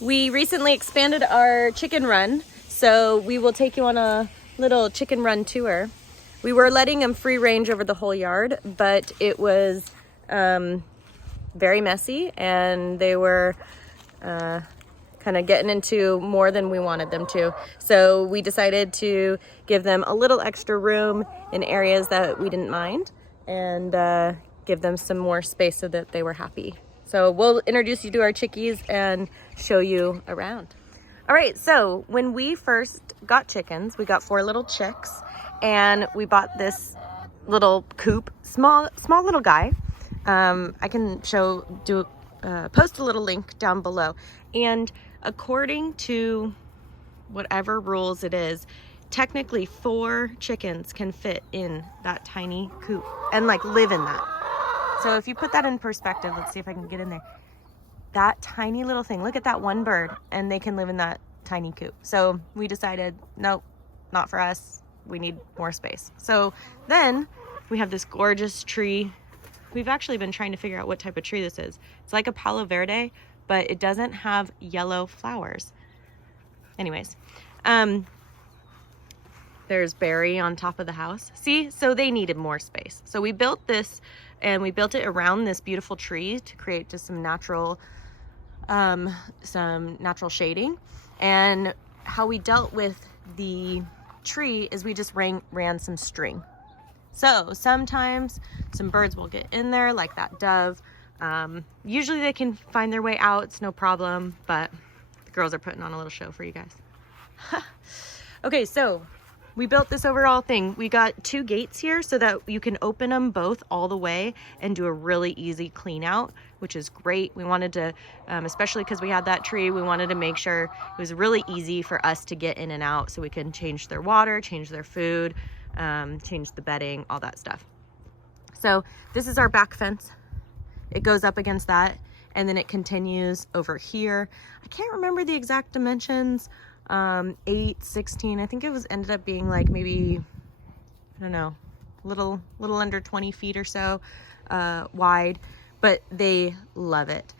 We recently expanded our chicken run, so we will take you on a little chicken run tour. We were letting them free range over the whole yard, but it was very messy, and they were kind of getting into more than we wanted them to. So we decided to give them a little extra room in areas that we didn't mind, and give them some more space so that they were happy. So we'll introduce you to our chickies and show you around. All right, so when we first got chickens, we got 4 little chicks, and we bought this little coop, small little guy. I can post a little link down below. And according to whatever rules it is, technically 4 chickens can fit in that tiny coop and like live in that. So if you put that in perspective, let's see if I can get in there. That tiny little thing, look at that one bird, and they can live in that tiny coop. So we decided, nope, not for us. We need more space. So then we have this gorgeous tree. We've actually been trying to figure out what type of tree this is. It's like a Palo Verde, but it doesn't have yellow flowers. Anyways, there's Barry on top of the house. See, so they needed more space. So we built this, and we built it around this beautiful tree to create just some natural shading. And how we dealt with the tree is we just ran some string. So sometimes some birds will get in there, like that dove. Usually they can find their way out, it's no problem, but the girls are putting on a little show for you guys. Okay, so we built this overall thing. We got 2 gates here so that you can open them both all the way and do a really easy clean out, which is great. We wanted to, especially because we had that tree, we wanted to make sure it was really easy for us to get in and out so we can change their water, change their food, change the bedding, all that stuff. So this is our back fence. It goes up against that, and then it continues over here. I can't remember the exact dimensions. 8, 16, I think it was ended up being like maybe, I don't know, little under 20 feet or so wide, but they love it.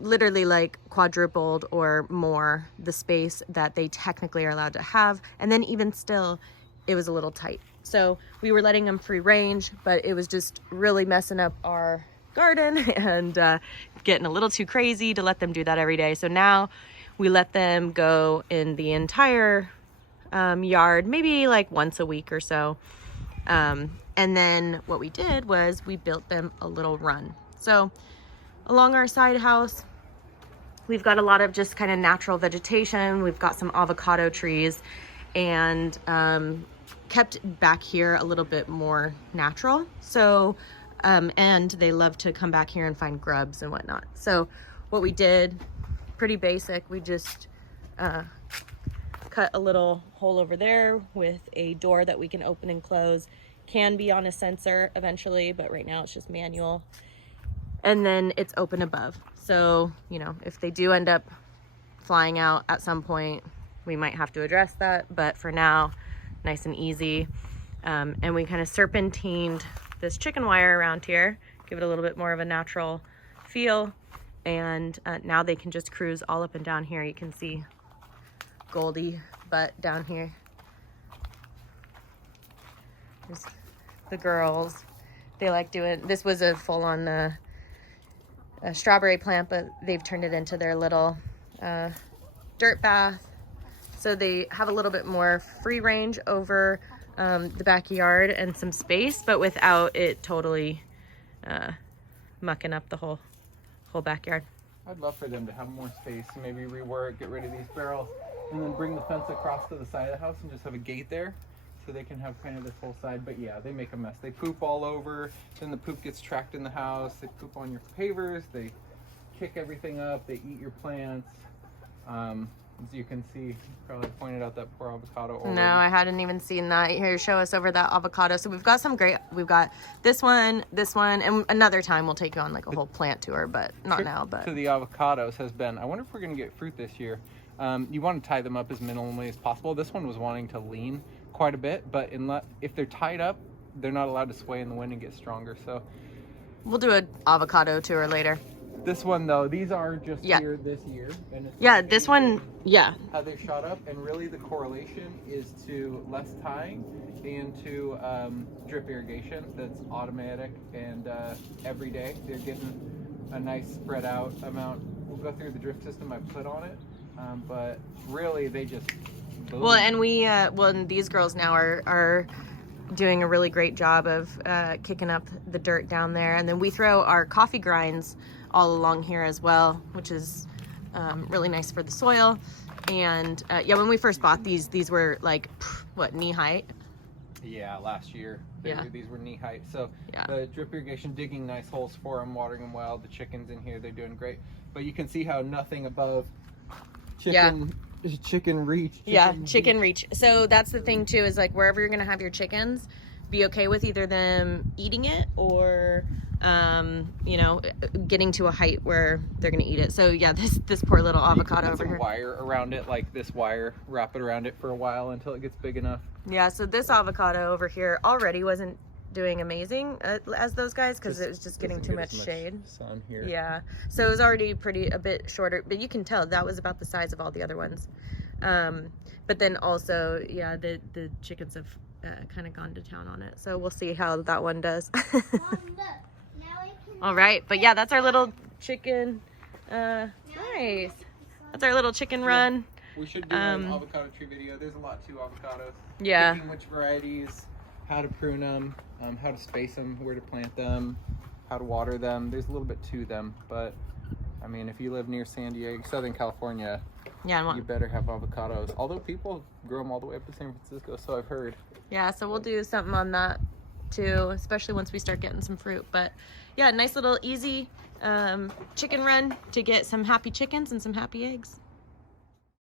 Literally like quadrupled or more the space that they technically are allowed to have. And then even still, it was a little tight. So we were letting them free range, but it was just really messing up our garden and getting a little too crazy to let them do that every day. So now we let them go in the entire yard, maybe like once a week or so. And then what we did was we built them a little run. So along our side house, we've got a lot of just kind of natural vegetation. We've got some avocado trees, and kept back here a little bit more natural. So, and they love to come back here and find grubs and whatnot. So what we did, pretty basic, we just cut a little hole over there with a door that we can open and close. Can be on a sensor eventually, but right now it's just manual. And then it's open above. So, you know, if they do end up flying out at some point, we might have to address that, but for now, nice and easy. And we kind of serpentined this chicken wire around here, give it a little bit more of a natural feel. And now they can just cruise all up and down here. You can see Goldie butt down here. There's the girls. They like doing, this was a full-on a strawberry plant, but they've turned it into their little dirt bath. So they have a little bit more free range over the backyard and some space, but without it totally mucking up the whole backyard. I'd love for them to have more space, maybe rework, get rid of these barrels, and then bring the fence across to the side of the house and just have a gate there so they can have kind of this whole side. But yeah, they make a mess. They poop all over, then the poop gets tracked in the house, they poop on your pavers, they kick everything up, they eat your plants. As you can see, probably pointed out that poor avocado already. No, I hadn't even seen that. Here, show us over that avocado. So we've got some great, we've got this one, and another time we'll take you on like a whole plant tour, but not now. But to the avocados has been, I wonder if we're going to get fruit this year. You want to tie them up as minimally as possible. This one was wanting to lean quite a bit, but if they're tied up, they're not allowed to sway in the wind and get stronger. So we'll do an avocado tour later. This one though, these are just Yeah. here this year. And it's Yeah, this one, yeah. how they've shot up, and really the correlation is to less tying and to drip irrigation that's automatic and every day they're getting a nice spread out amount. We'll go through the drip system I put on it, but really they just boom. Well, and and these girls now are doing a really great job of kicking up the dirt down there, and then we throw our coffee grinds all along here as well, which is really nice for the soil. And yeah, when we first bought these were like what, knee height? Yeah, last year these were knee height. So Yeah. the drip irrigation, digging nice holes for them, watering them well. The chickens in here, they're doing great. But you can see how nothing above chicken reach. Chicken reach. So that's the thing too, is like wherever you're gonna have your chickens, be okay with either them eating it or you know, getting to a height where they're gonna eat it. So yeah, this poor little avocado over here. Wire around it, like this wire, wrap it around it for a while until it gets big enough. Yeah, so this avocado over here already wasn't doing amazing as those guys, because it was just getting too much shade. Sun here. Yeah, so it was already a bit shorter, but you can tell that was about the size of all the other ones. But then also, yeah, the chickens have kind of gone to town on it, so we'll see how that one does. All right, but yeah, that's our little chicken. Nice. That's our little chicken run. We should do an avocado tree video. There's a lot to avocados. Yeah. Picking which varieties, how to prune them, how to space them, where to plant them, how to water them. There's a little bit to them, but I mean, if you live near San Diego, Southern California, yeah, you better have avocados. Although people grow them all the way up to San Francisco, so I've heard. Yeah, so we'll do something on that too, especially once we start getting some fruit. But yeah, nice little easy chicken run to get some happy chickens and some happy eggs.